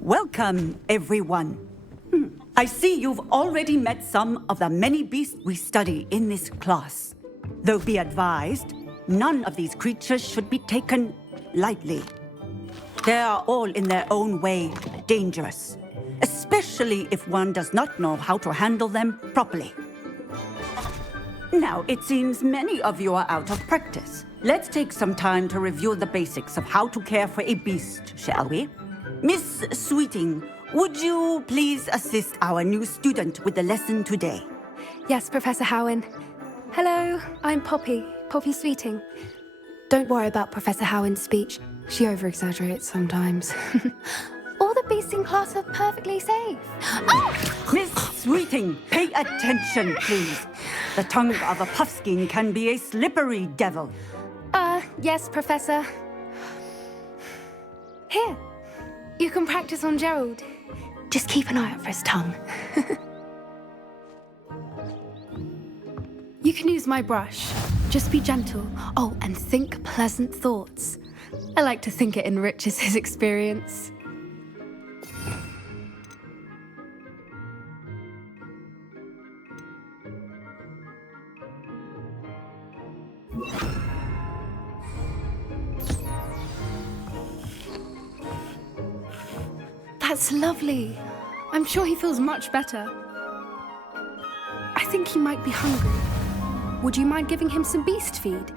Welcome, everyone. I see you've already met some of the many beasts we study in this class. Though be advised, none of these creatures should be taken lightly. They are all in their own way dangerous, especially if one does not know how to handle them properly. Now, it seems many of you are out of practice. Let's take some time to review the basics of how to care for a beast, shall we? Miss Sweeting, would you please assist our new student with the lesson today? Yes, Professor Howen. Hello, I'm Poppy Sweeting. Don't worry about Professor Howen's speech. She over-exaggerates sometimes. All the beasts in class are perfectly safe. Oh! Miss Sweeting, pay attention, please. The tongue of a puffskein can be a slippery devil. Yes, Professor. Here, you can practice on Gerald. Just keep an eye out for his tongue. You can use my brush. Just be gentle. Oh, and think pleasant thoughts. I like to think it enriches his experience. That's lovely. I'm sure he feels much better. I think he might be hungry. Would you mind giving him some beast feed?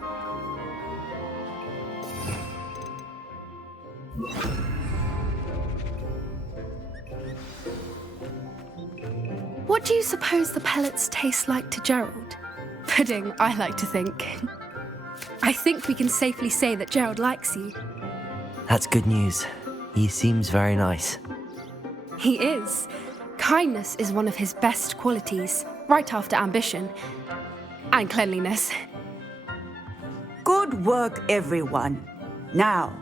What do you suppose the pellets taste like to Gerald? Pudding, I like to think. I think we can safely say that Gerald likes you. That's good news. He seems very nice. He is. Kindness is one of his best qualities, right after ambition. And cleanliness. Good work, everyone. Now,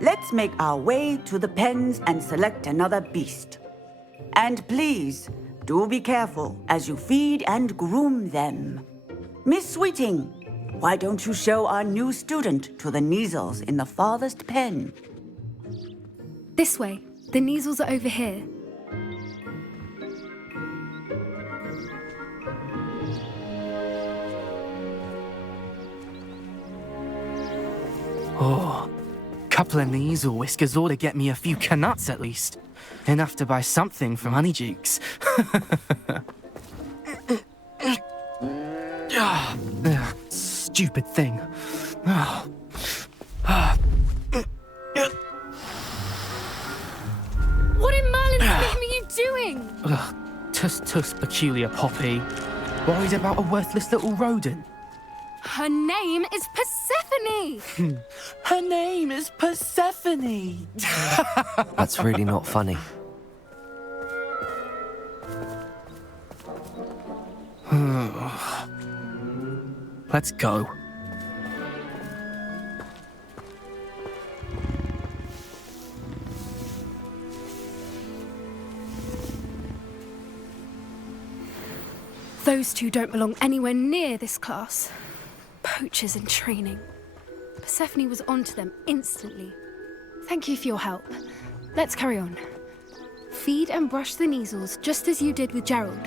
let's make our way to the pens and select another beast. And please, do be careful as you feed and groom them. Miss Sweeting, why don't you show our new student to the Neasels in the farthest pen? This way. The Neasels are over here. Oh, couple of Neasel whiskers ought to get me a few canuts at least. Enough to buy something from Honeydukes. Stupid thing. What in Merlin's name are you doing? Tuss, peculiar Poppy. Worried about a worthless little rodent. Her name is Persephone! Her name is Persephone! That's really not funny. Let's go. Those two don't belong anywhere near this class. Poachers in training. Persephone was onto them instantly. Thank you for your help. Let's carry on. Feed and brush the Neasels just as you did with Gerald.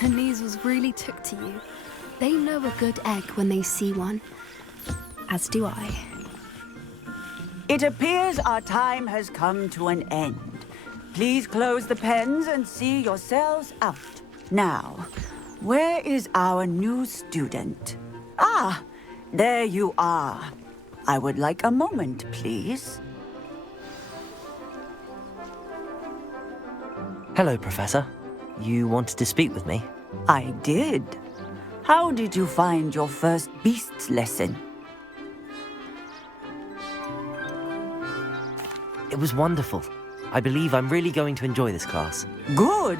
The Neasels really took to you. They know a good egg when they see one. As do I. It appears our time has come to an end. Please close the pens and see yourselves out. Now, where is our new student? Ah, there you are. I would like a moment, please. Hello, Professor. You wanted to speak with me? I did. How did you find your first beasts lesson? It was wonderful. I believe I'm really going to enjoy this class. Good.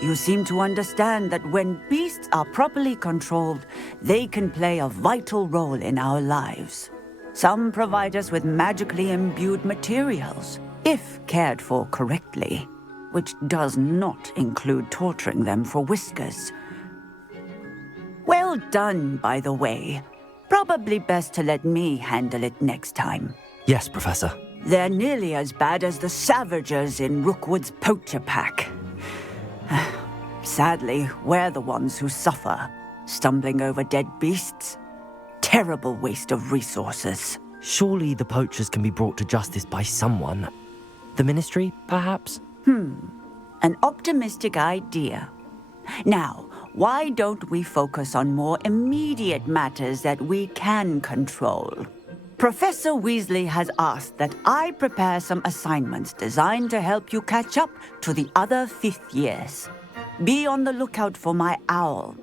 You seem to understand that when beasts are properly controlled, they can play a vital role in our lives. Some provide us with magically imbued materials, if cared for correctly, which does not include torturing them for whiskers. Well done, by the way. Probably best to let me handle it next time. Yes, Professor. They're nearly as bad as the Savagers in Rookwood's poacher pack. Sadly, we're the ones who suffer, stumbling over dead beasts. Terrible waste of resources. Surely the poachers can be brought to justice by someone. The Ministry, perhaps? An optimistic idea. Now, why don't we focus on more immediate matters that we can control? Professor Weasley has asked that I prepare some assignments designed to help you catch up to the other fifth years. Be on the lookout for my owl.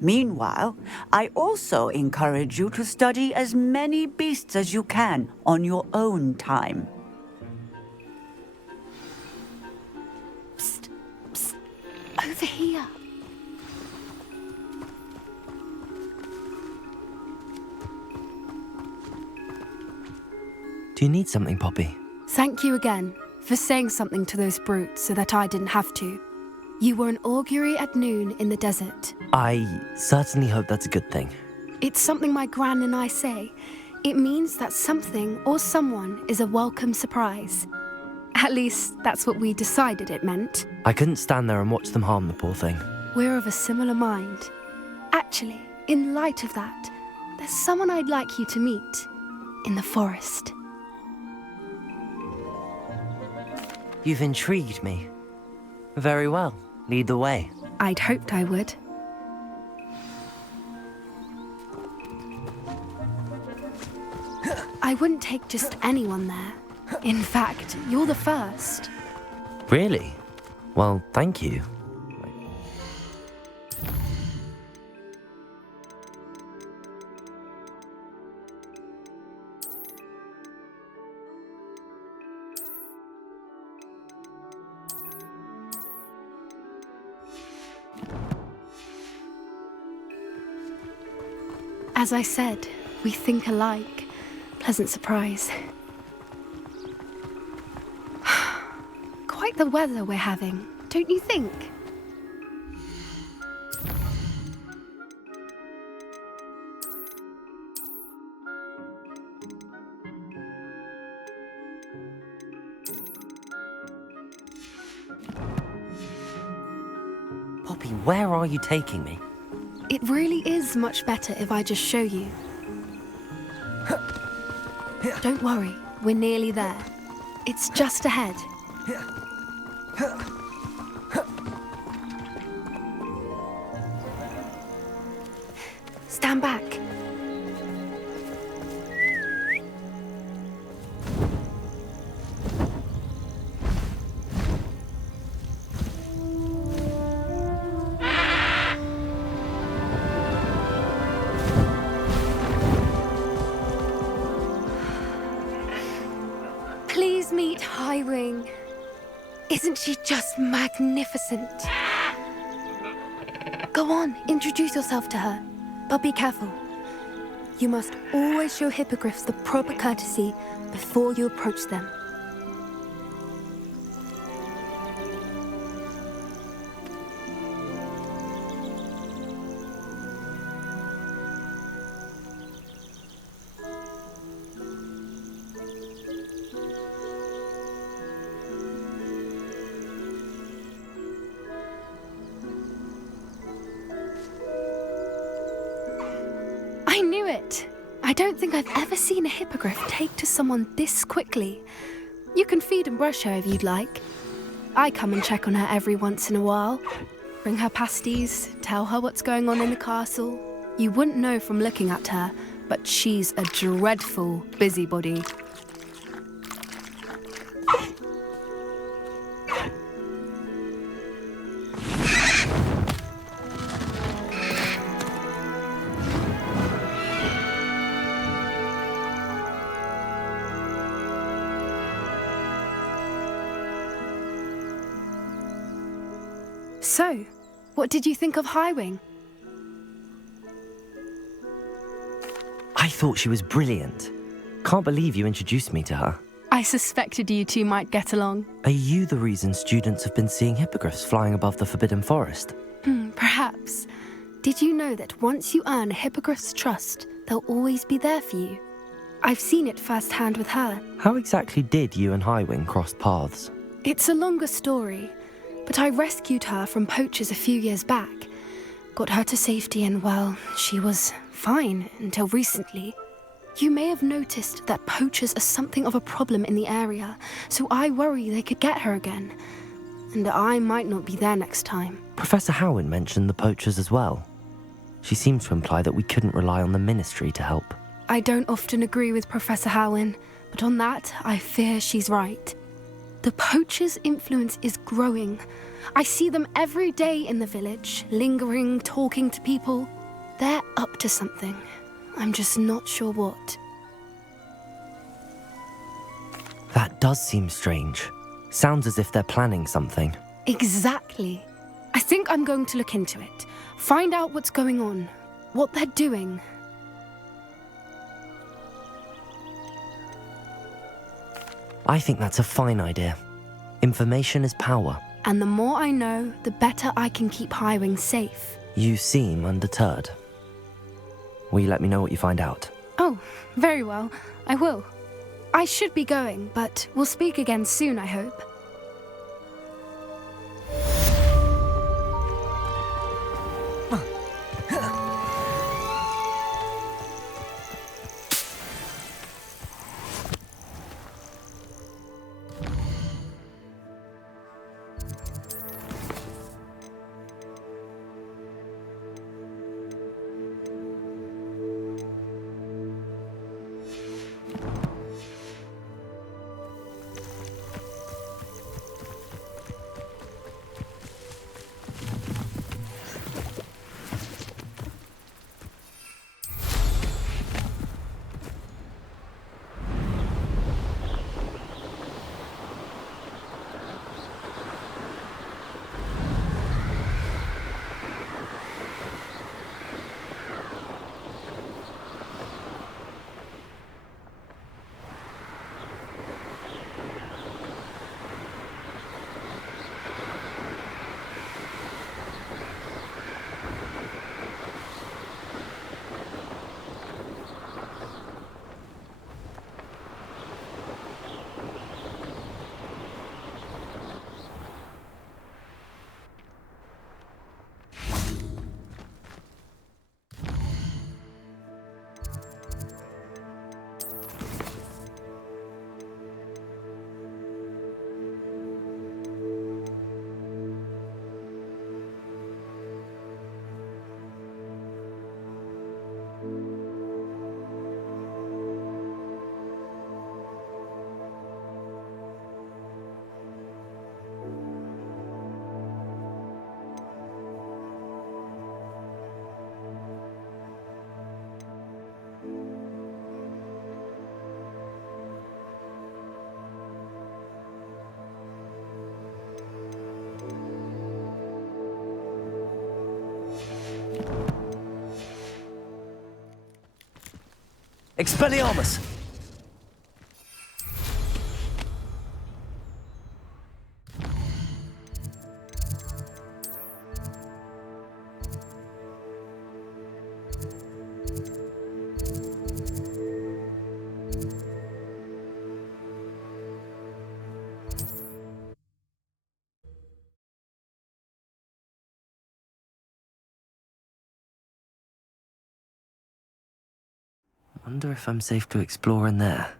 Meanwhile, I also encourage you to study as many beasts as you can on your own time. Psst, psst, over here. Do you need something, Poppy? Thank you again for saying something to those brutes so that I didn't have to. You were an augury at noon in the desert. I certainly hope that's a good thing. It's something my gran and I say. It means that something or someone is a welcome surprise. At least, that's what we decided it meant. I couldn't stand there and watch them harm the poor thing. We're of a similar mind. Actually, in light of that, there's someone I'd like you to meet in the forest. You've intrigued me. Very well. Lead the way. I'd hoped I would. I wouldn't take just anyone there. In fact, you're the first. Really? Well, thank you. As I said, we think alike. Pleasant surprise. Quite the weather we're having, don't you think? Poppy, where are you taking me? It really is much better if I just show you. Don't worry, we're nearly there. It's just ahead. Stand back. Please meet Highwing. Isn't she just magnificent? Go on, introduce yourself to her. But be careful. You must always show hippogriffs the proper courtesy before you approach them. I knew it. I don't think I've ever seen a hippogriff take to someone this quickly. You can feed and brush her if you'd like. I come and check on her every once in a while. Bring her pasties, tell her what's going on in the castle. You wouldn't know from looking at her, but she's a dreadful busybody. So, what did you think of Highwing? I thought she was brilliant. Can't believe you introduced me to her. I suspected you two might get along. Are you the reason students have been seeing hippogriffs flying above the Forbidden Forest? Perhaps. Did you know that once you earn a hippogriff's trust, they'll always be there for you? I've seen it firsthand with her. How exactly did you and Highwing cross paths? It's a longer story, but I rescued her from poachers a few years back. Got her to safety and, well, she was fine until recently. You may have noticed that poachers are something of a problem in the area, so I worry they could get her again. And I might not be there next time. Professor Howin mentioned the poachers as well. She seemed to imply that we couldn't rely on the Ministry to help. I don't often agree with Professor Howin, but on that, I fear she's right. The poachers' influence is growing. I see them every day in the village, lingering, talking to people. They're up to something. I'm just not sure what. That does seem strange. Sounds as if they're planning something. Exactly. I think I'm going to look into it. Find out what's going on, what they're doing. I think that's a fine idea. Information is power. And the more I know, the better I can keep Highwing safe. You seem undeterred. Will you let me know what you find out? Oh, very well. I will. I should be going, but we'll speak again soon, I hope. Expelliarmus! Wonder if I'm safe to explore in there.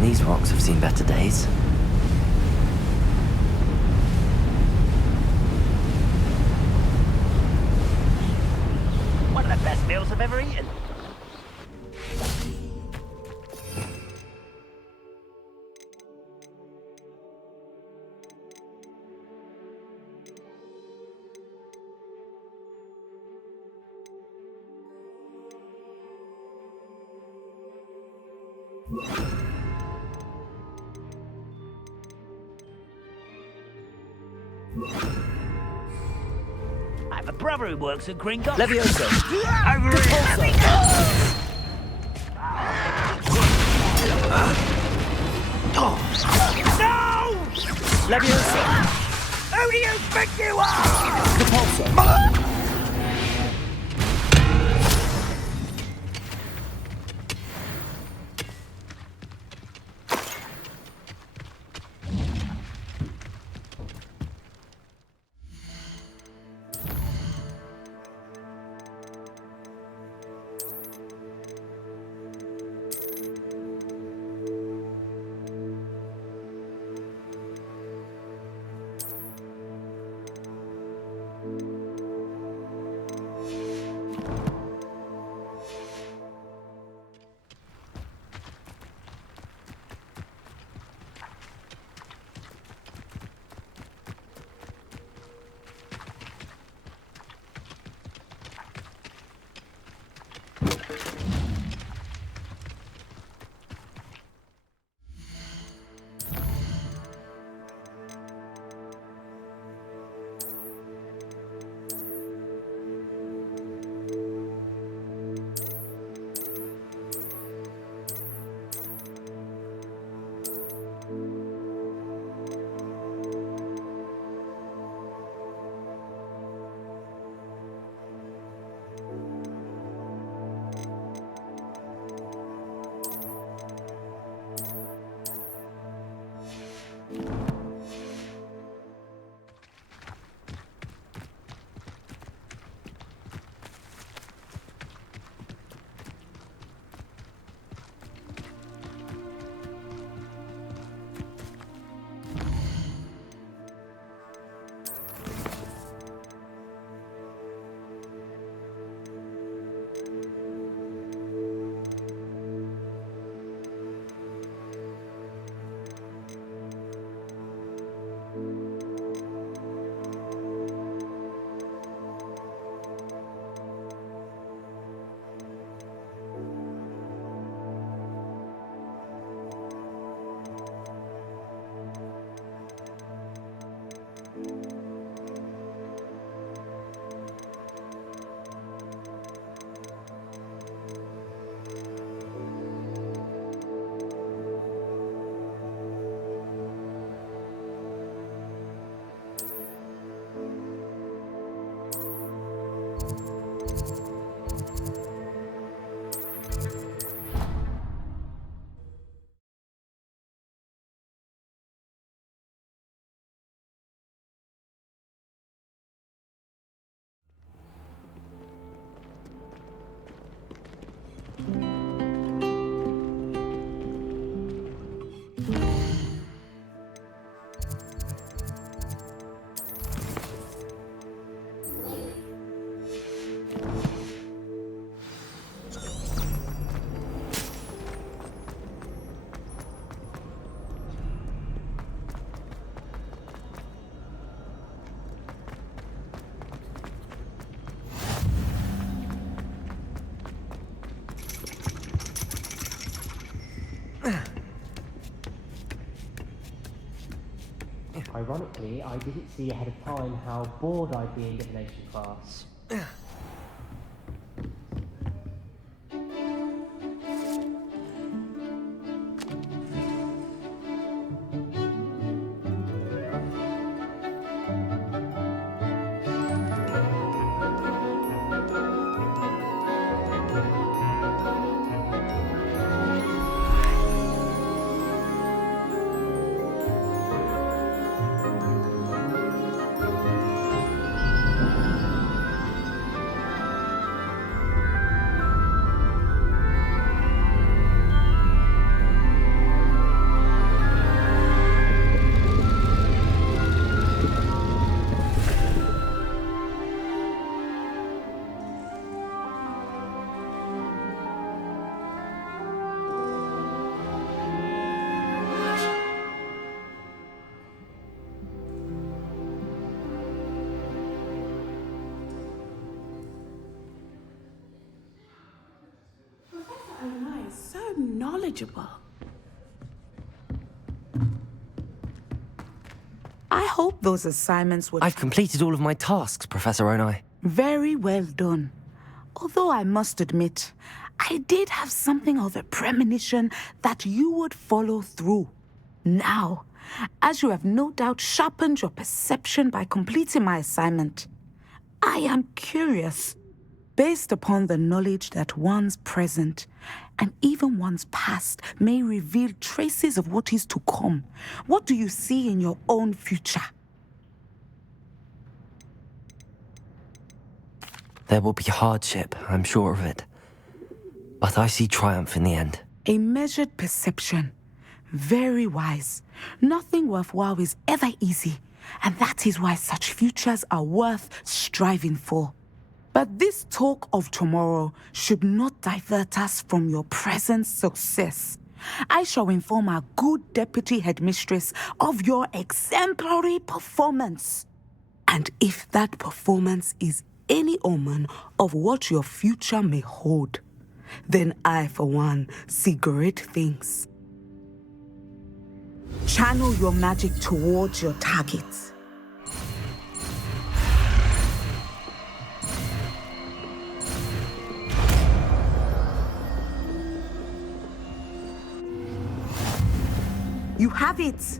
These rocks have seen better days. One of the best meals I've ever eaten. I have a brother who works at Gringotts. Leviosa! Over here! No! Leviosa! Who do you think you are? Repulsor! Ironically, I didn't see ahead of time how bored I'd be in divination class. Is so knowledgeable. I hope those assignments were I've completed all of my tasks, Professor Onai. very well done. Although I must admit, I did have something of a premonition that you would follow through. Now, as you have no doubt sharpened your perception by completing my assignment, I am curious. Based upon the knowledge that one's present and even one's past may reveal traces of what is to come, what do you see in your own future? There will be hardship, I'm sure of it. But I see triumph in the end. A measured perception. Very wise. Nothing worthwhile is ever easy, and that is why such futures are worth striving for. But this talk of tomorrow should not divert us from your present success. I shall inform our good deputy headmistress of your exemplary performance. And if that performance is any omen of what your future may hold, then I, for one, see great things. Channel your magic towards your targets. You have it!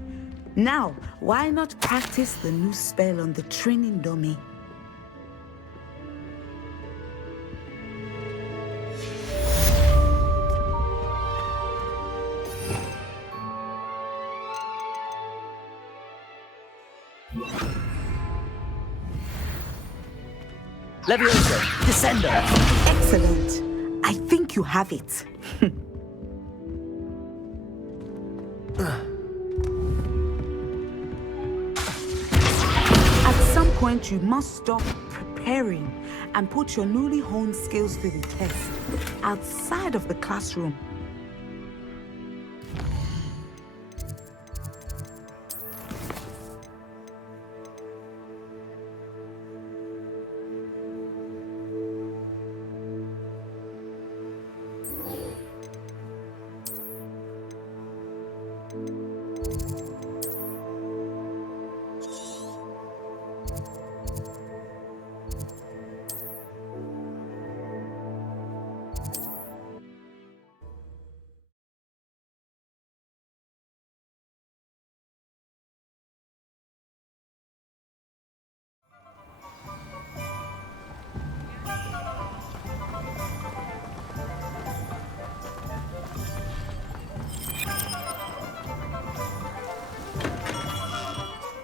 Now, why not practice the new spell on the training dummy? Leviosa, Descender. Excellent. I think you have it. At some point, you must stop preparing and put your newly honed skills to the test outside of the classroom.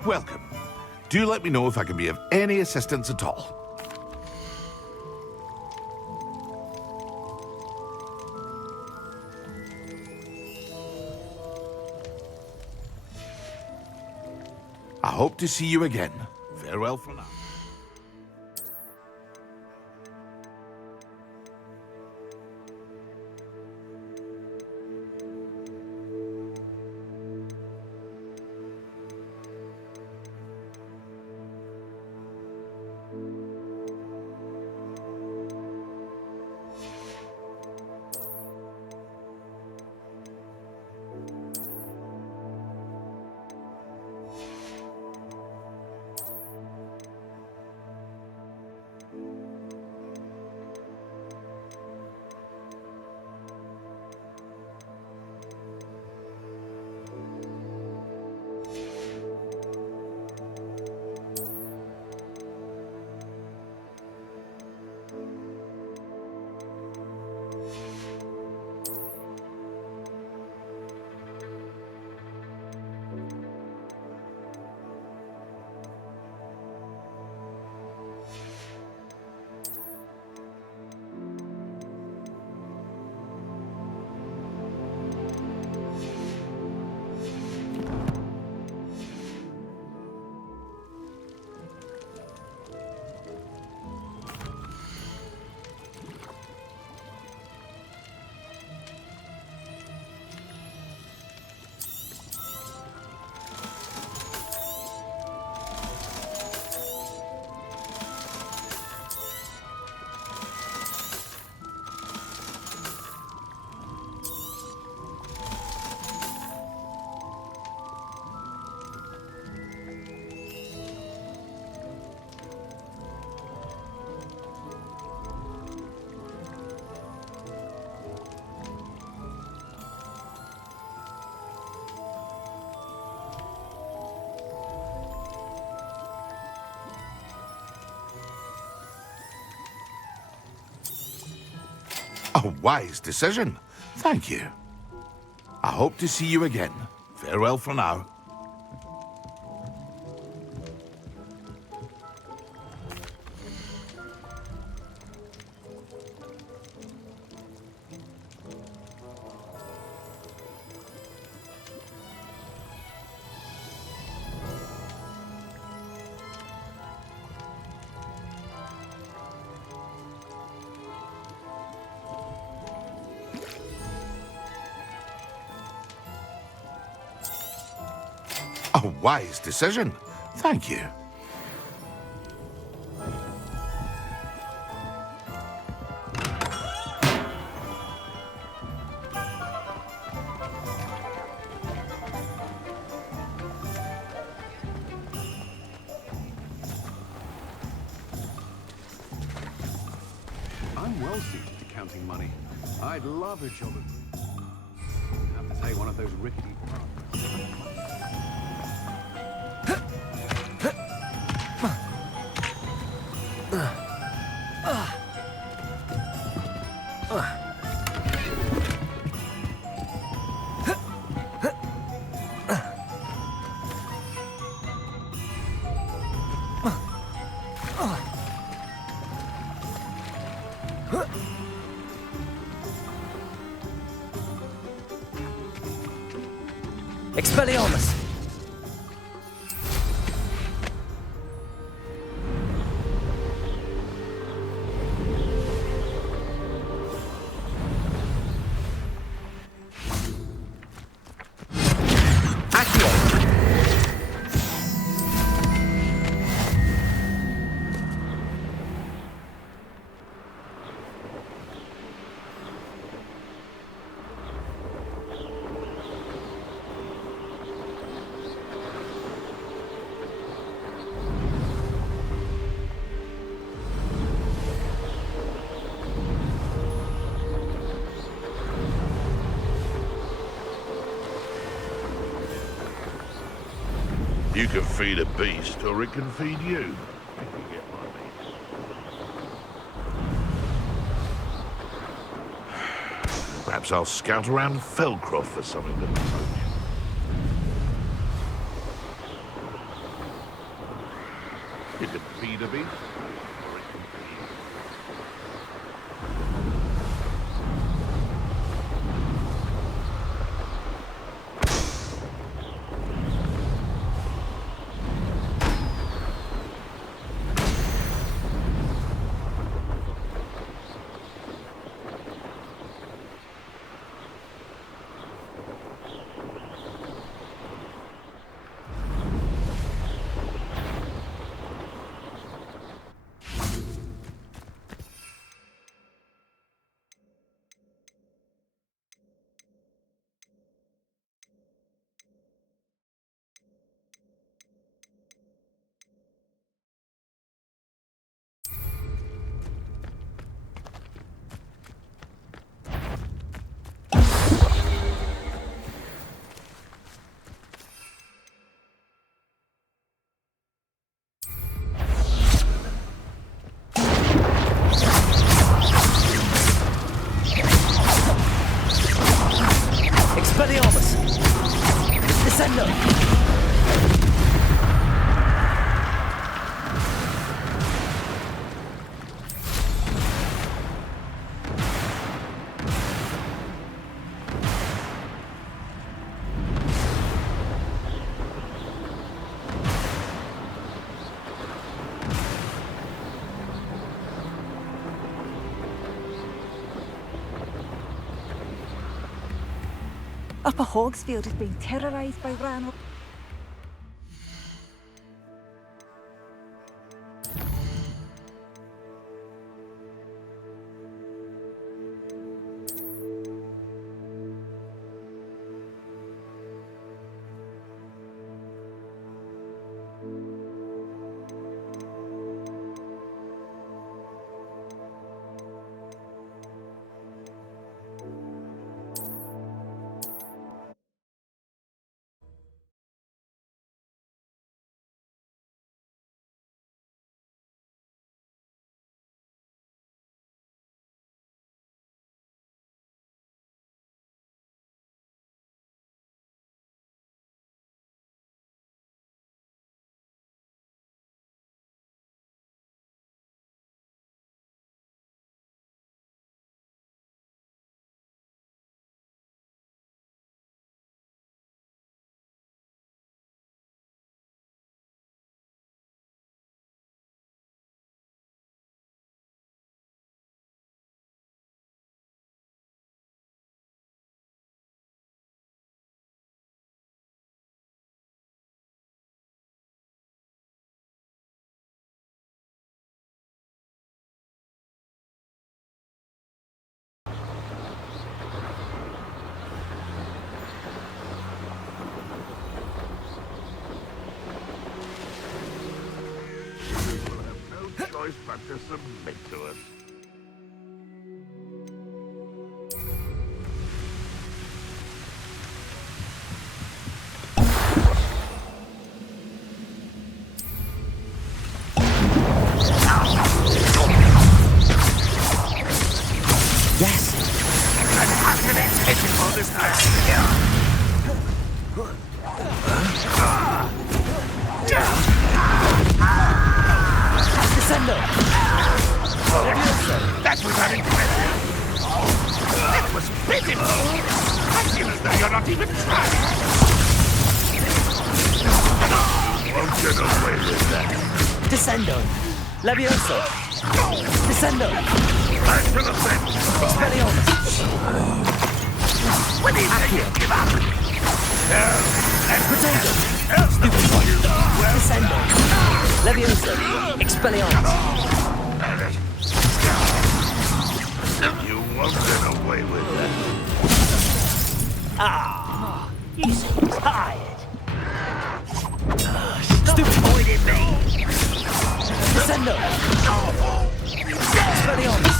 Welcome. Do let me know if I can be of any assistance at all. I hope to see you again. Farewell for now. A wise decision. Thank you. I hope to see you again. Farewell for now. A wise decision. Thank you. I'm well suited to counting money. I'd love a job at... have to say, one of those rickety... Expelliarmus! You can feed a beast, or it can feed you. If you get my meaning. Perhaps I'll scout around Felcroft for something to poach. You can feed a beast, or it can feed you. Expelliarmus! Descendo! Upper Hogsfield is being terrorised by Ranrock. choice but to submit to us. Yes! An accident for this place. Descendo! That was unimpressive. That was pitiful. I feel as though you're not even trying. You won't get away with that. Descendo! Levioso! Descendo! I should have said. Expelliarmus! When do you think you give up? Potato! Stupid one! Descendo! Levioso! Expelliarmus! You won't get away with that. Ah, you seem tired. Stupid! Avoiding me. Descendo! Expelliarmus!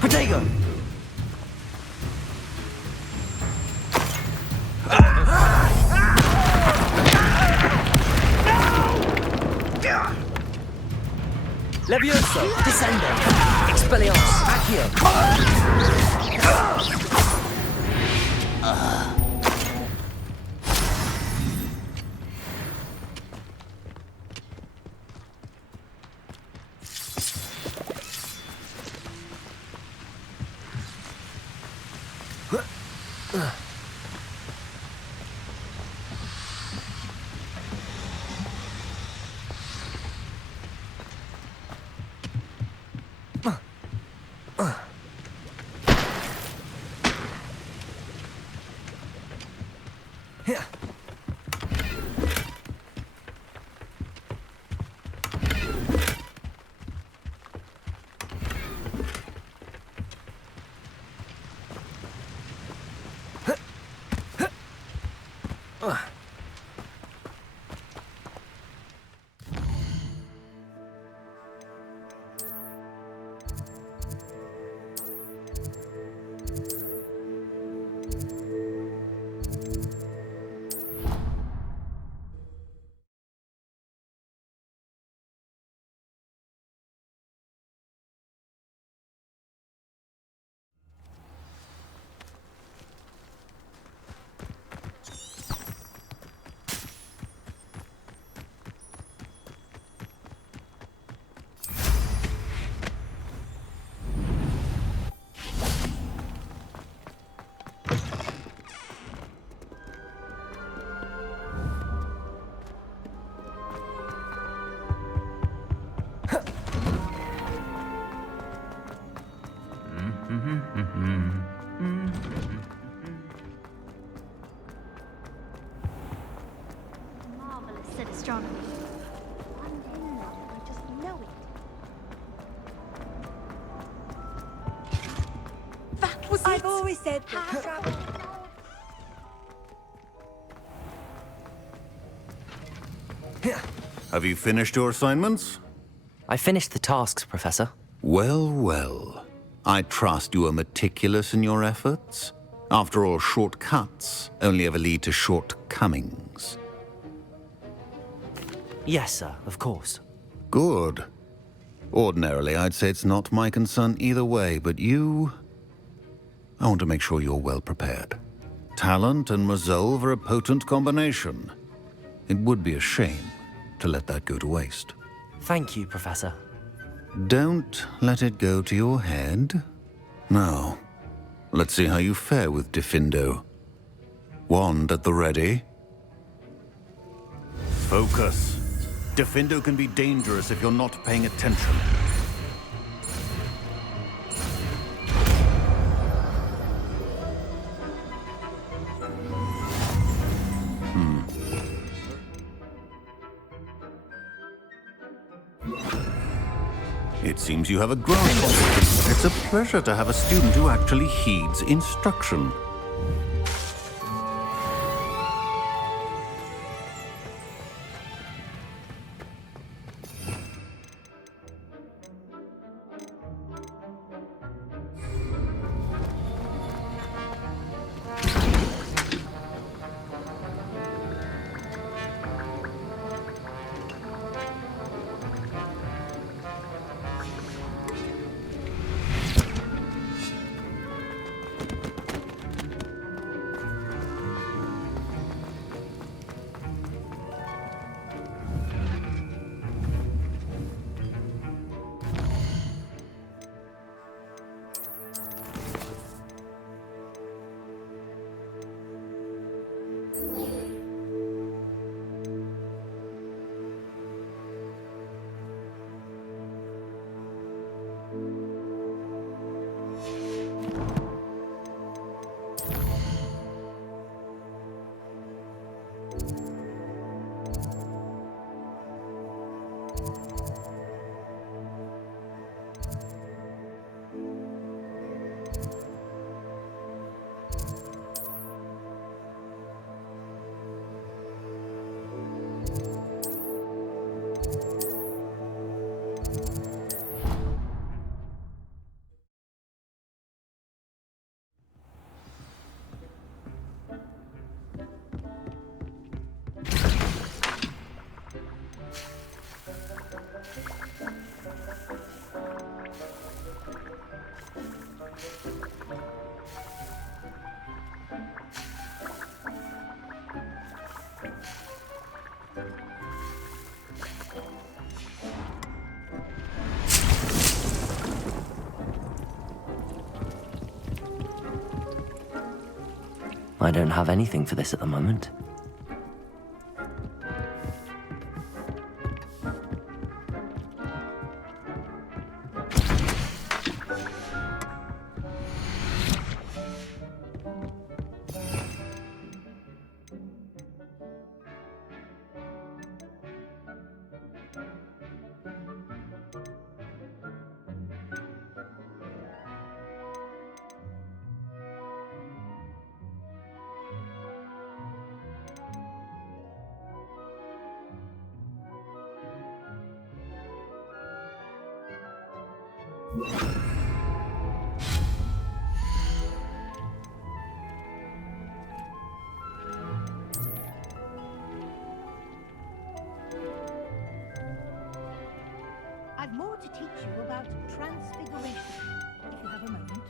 Protego! Levioso! Descendo! Expelliarmus! Accio! Marvelous at astronomy. One day or another, I just know it. That was I've always said that. Travel. Have you finished your assignments? I finished the tasks, Professor. Well, well. I trust you are meticulous in your efforts. After all, shortcuts only ever lead to shortcomings. Yes, sir, of course. Good. Ordinarily, I'd say it's not my concern either way, but you... I want to make sure you're well prepared. Talent and resolve are a potent combination. It would be a shame to let that go to waste. Thank you, Professor. Don't let it go to your head. Now, let's see how you fare with Diffindo. Wand at the ready. Focus. Diffindo can be dangerous if you're not paying attention. It seems you have a grasp. It's a pleasure to have a student who actually heeds instruction. I don't have anything for this at the moment. I've more to teach you about transfiguration, if you have a moment.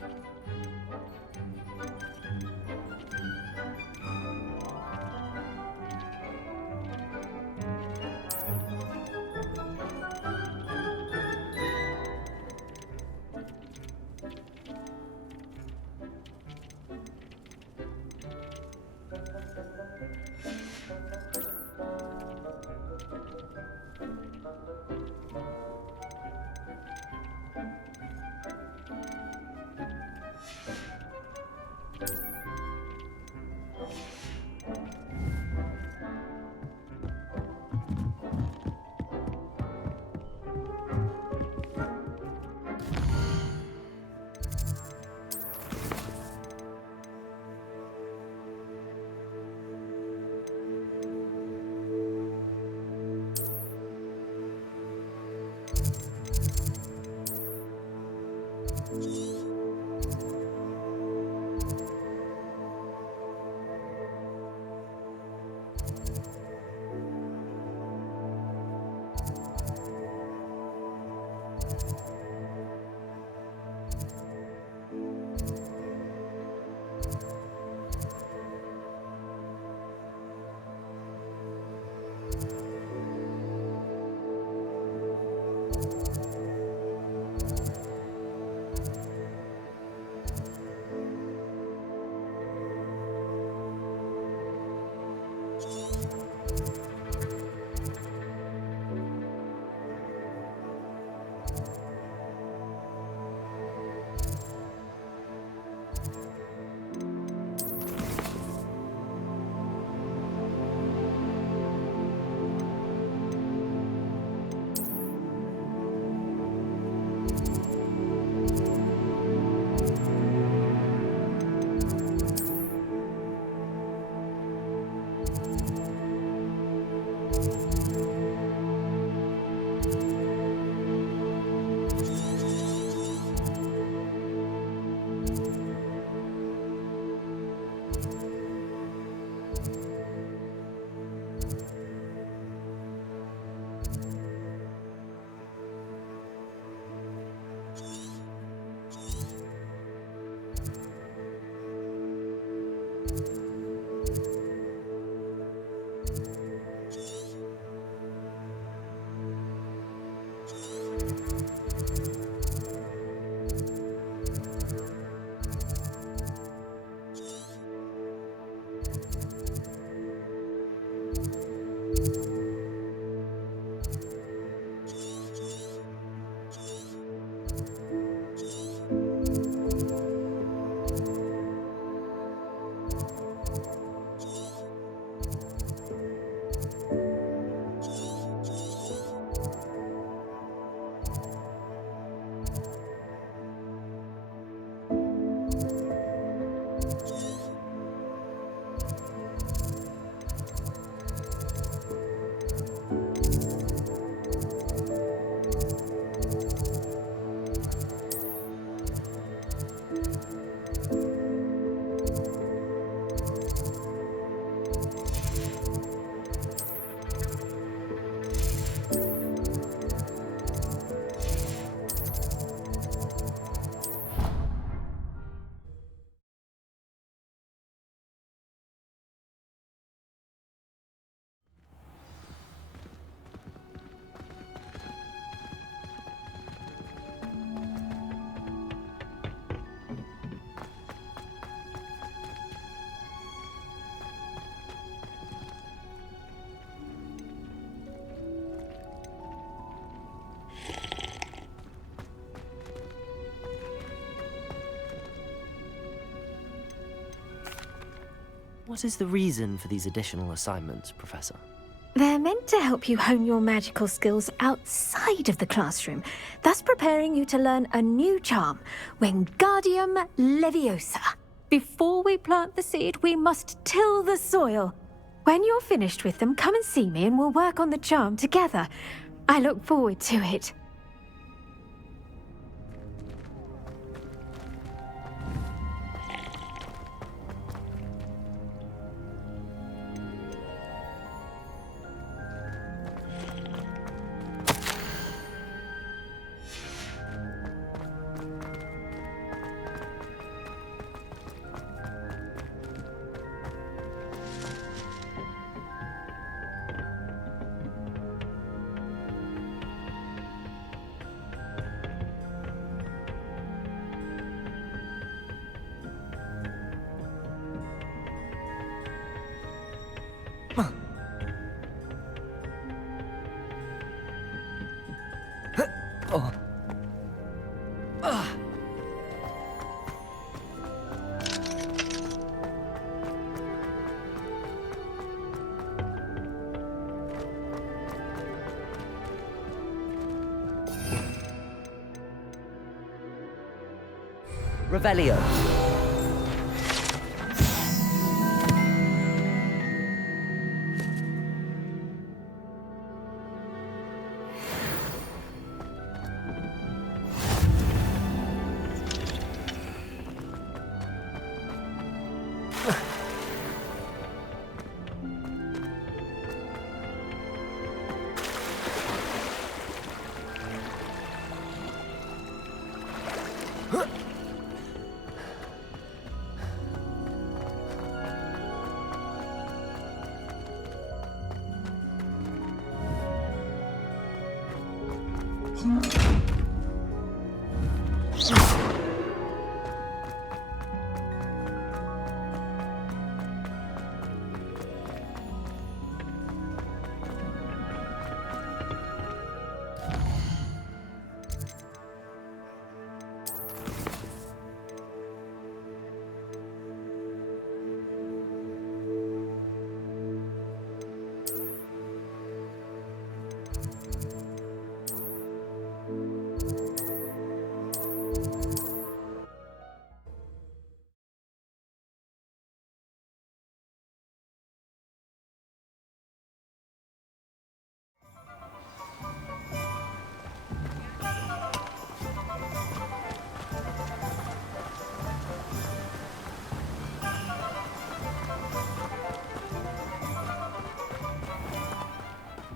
What is the reason for these additional assignments, Professor? They're meant to help you hone your magical skills outside of the classroom, thus preparing you to learn a new charm, Wingardium Leviosa. Before we plant the seed, we must till the soil. When you're finished with them, come and see me and we'll work on the charm together. I look forward to it. Revelio.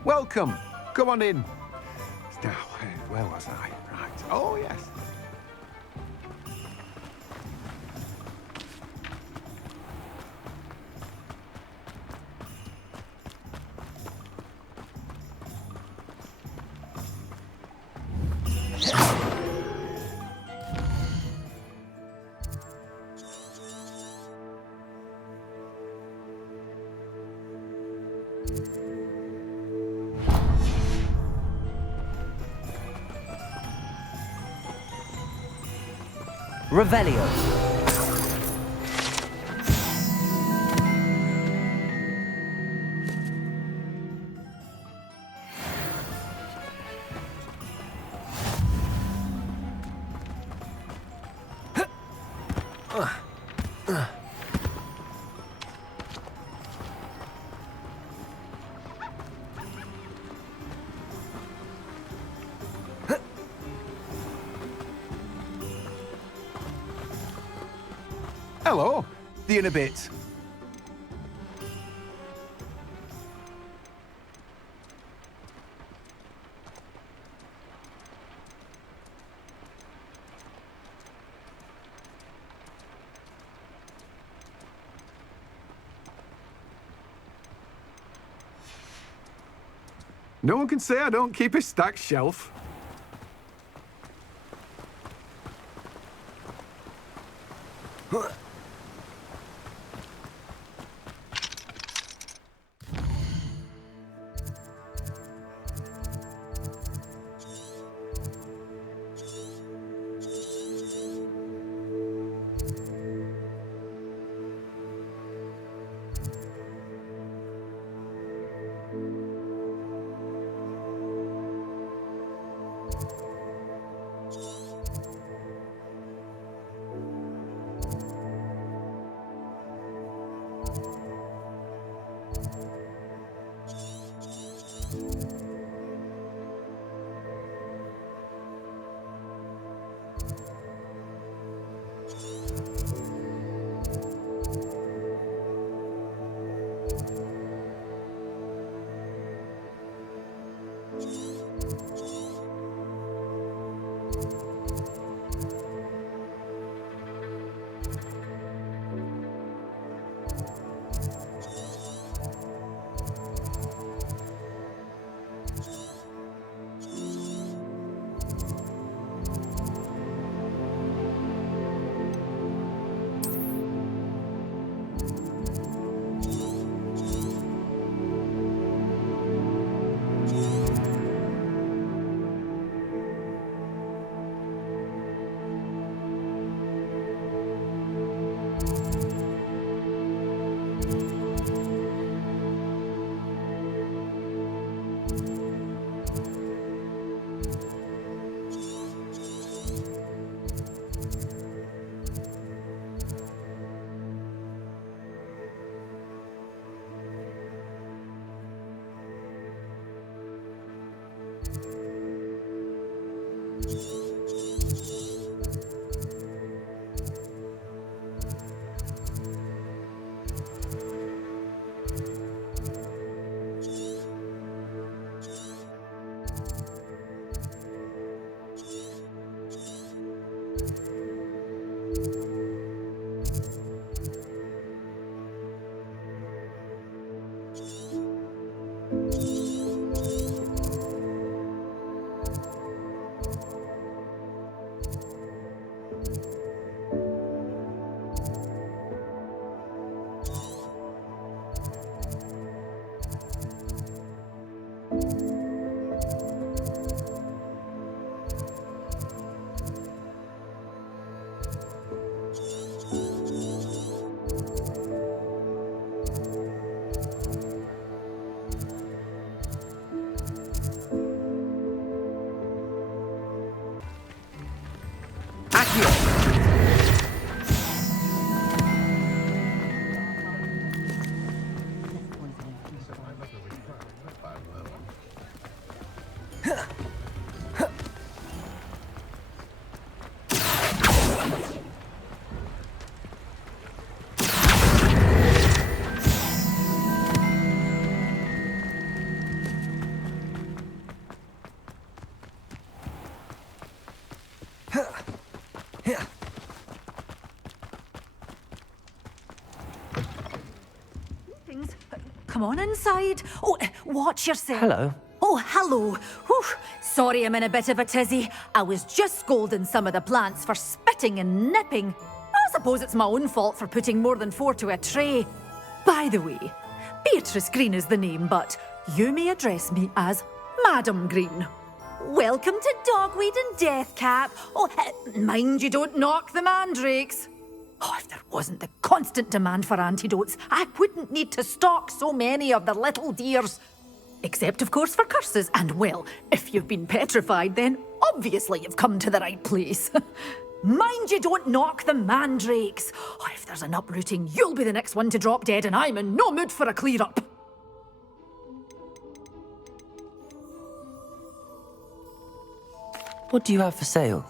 Welcome. Come on in. Now, where was I? Right. Oh, yes. Revelio. Hello. See you in a bit. No one can say I don't keep a stacked shelf. Come on inside. Oh, watch yourself. Hello. Oh, hello. Whew. Sorry I'm in a bit of a tizzy. I was just scolding some of the plants for spitting and nipping. I suppose it's my own fault for putting more than 4 to a tray. By the way, Beatrice Green is the name, but you may address me as Madam Green. welcome to Dogweed and Deathcap. Oh, mind you don't knock the mandrakes. Oh, if there wasn't the constant demand for antidotes, I wouldn't need to stock so many of the little dears. Except, of course, for curses. And, well, if you've been petrified, then obviously you've come to the right place. Mind you don't knock the mandrakes. Oh, if there's an uprooting, you'll be the next one to drop dead, and I'm in no mood for a clear-up. What do you have for sale?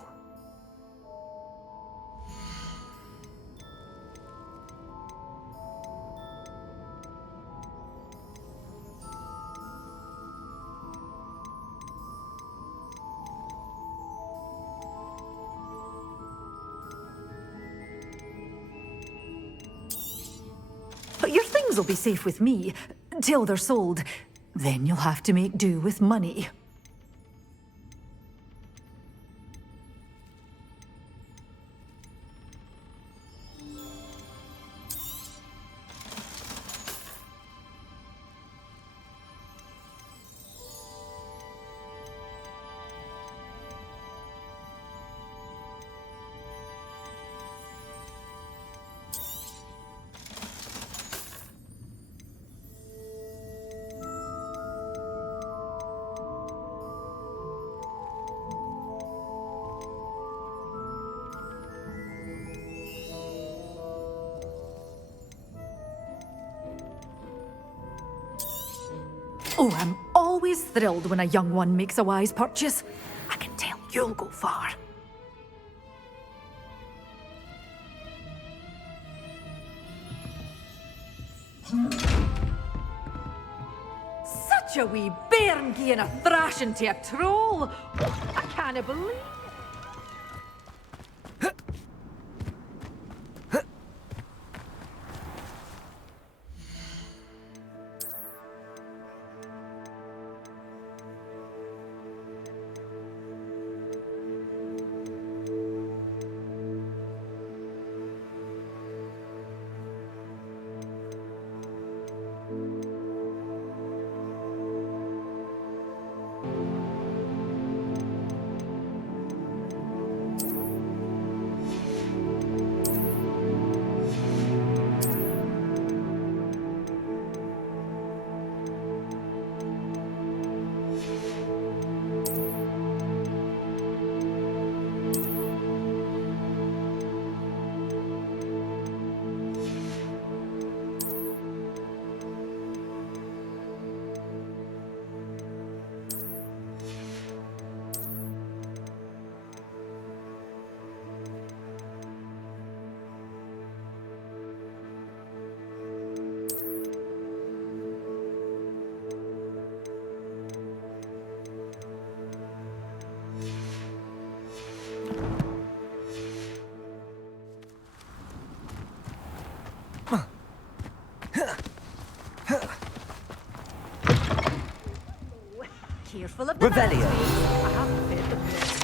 But your things will be safe with me, till they're sold. Then you'll have to make do with money. Oh, I'm always thrilled when a young one makes a wise purchase. I can tell you'll go far. Such a wee bairn gieing a thrashing to a troll. I can't believe it. Careful of the Revelio. I haven't fed them yet.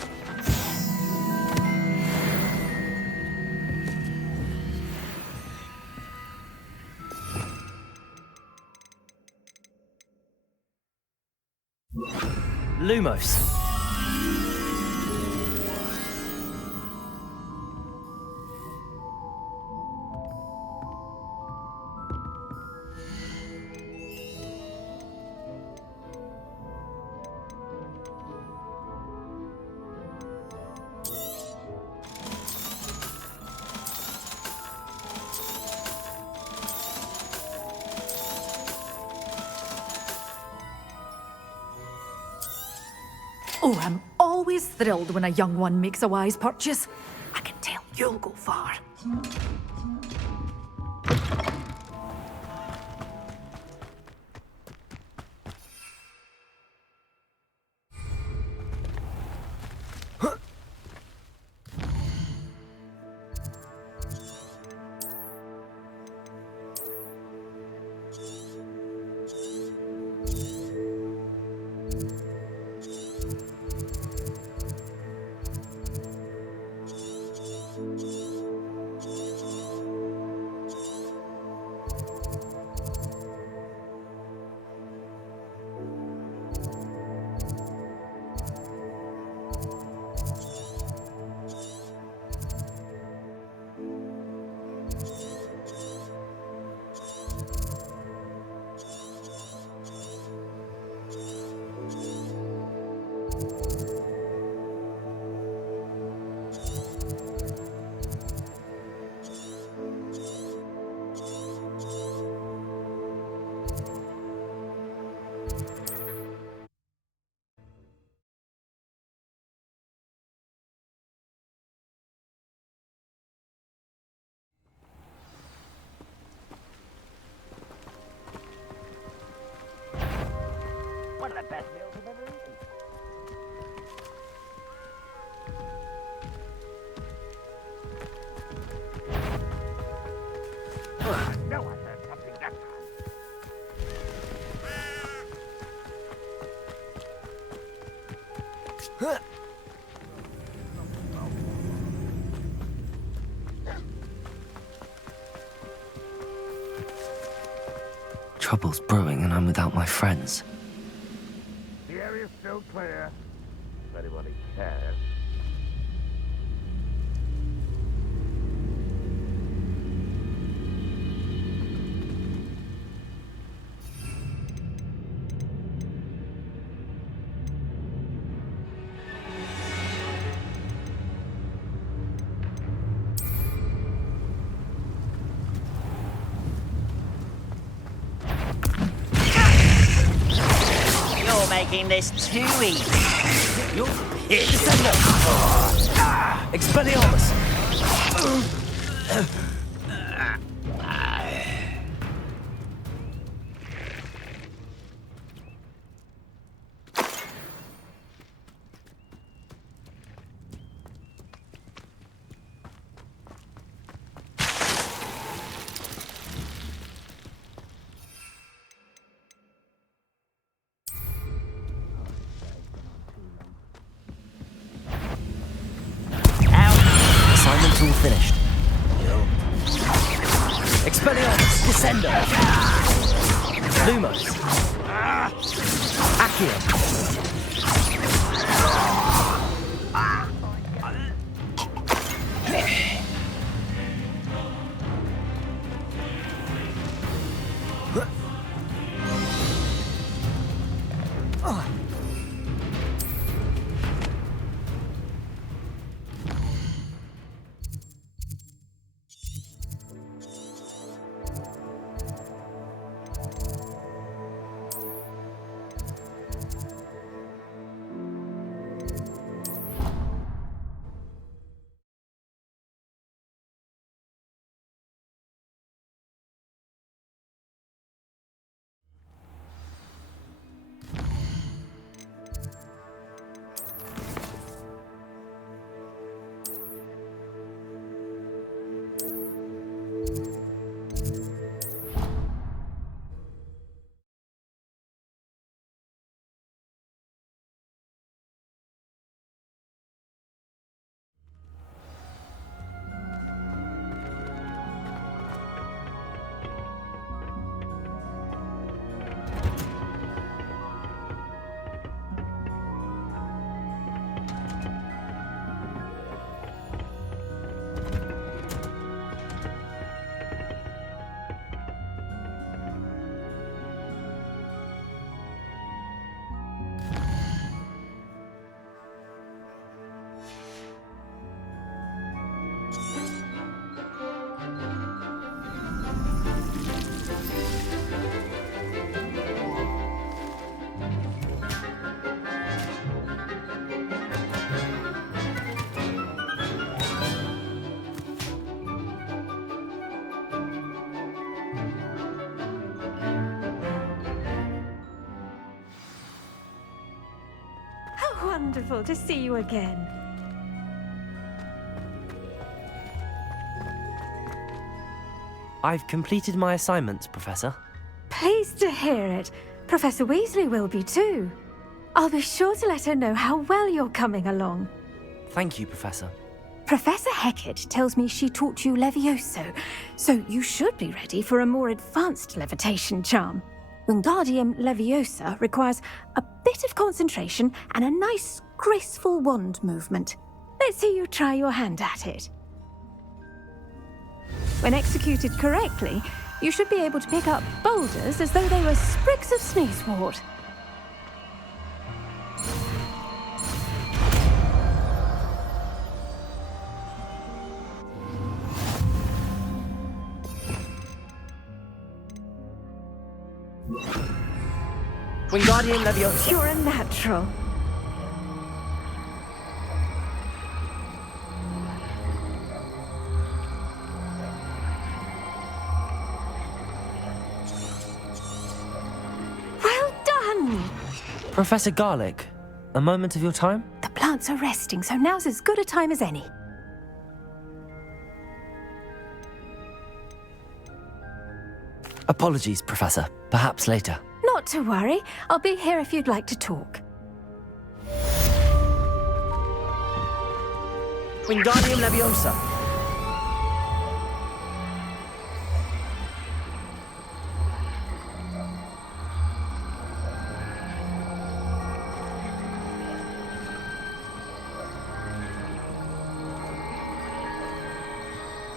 Lumos. Oh, I'm always thrilled when a young one makes a wise purchase. I can tell you'll go far. best meals I've ever eaten. No, I heard something that time. Trouble's brewing and I'm without my friends. The area's still clear. If anybody cares. You're making this too easy. You're pissed. Descendo! Expelliarmus! Assignment's all finished. Expelliarmus! Descendo! Lumos! Accio! How wonderful to see you again. I've completed my assignments, Professor. Pleased to hear it. Professor Weasley will be too. I'll be sure to let her know how well you're coming along. Thank you, Professor. Professor Hecat tells me she taught you Levioso, so you should be ready for a more advanced levitation charm. Wingardium Leviosa requires a bit of concentration and a nice, graceful wand movement. Let's see you try your hand at it. When executed correctly, you should be able to pick up boulders as though they were sprigs of sneezewort. Wingardium Leviosa. You're a natural. Well done! Professor Garlic, a moment of your time? The plants are resting, so now's as good a time as any. Apologies, Professor. Perhaps later. Not to worry. I'll be here if you'd like to talk. Wingardium Leviosa.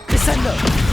Descendo!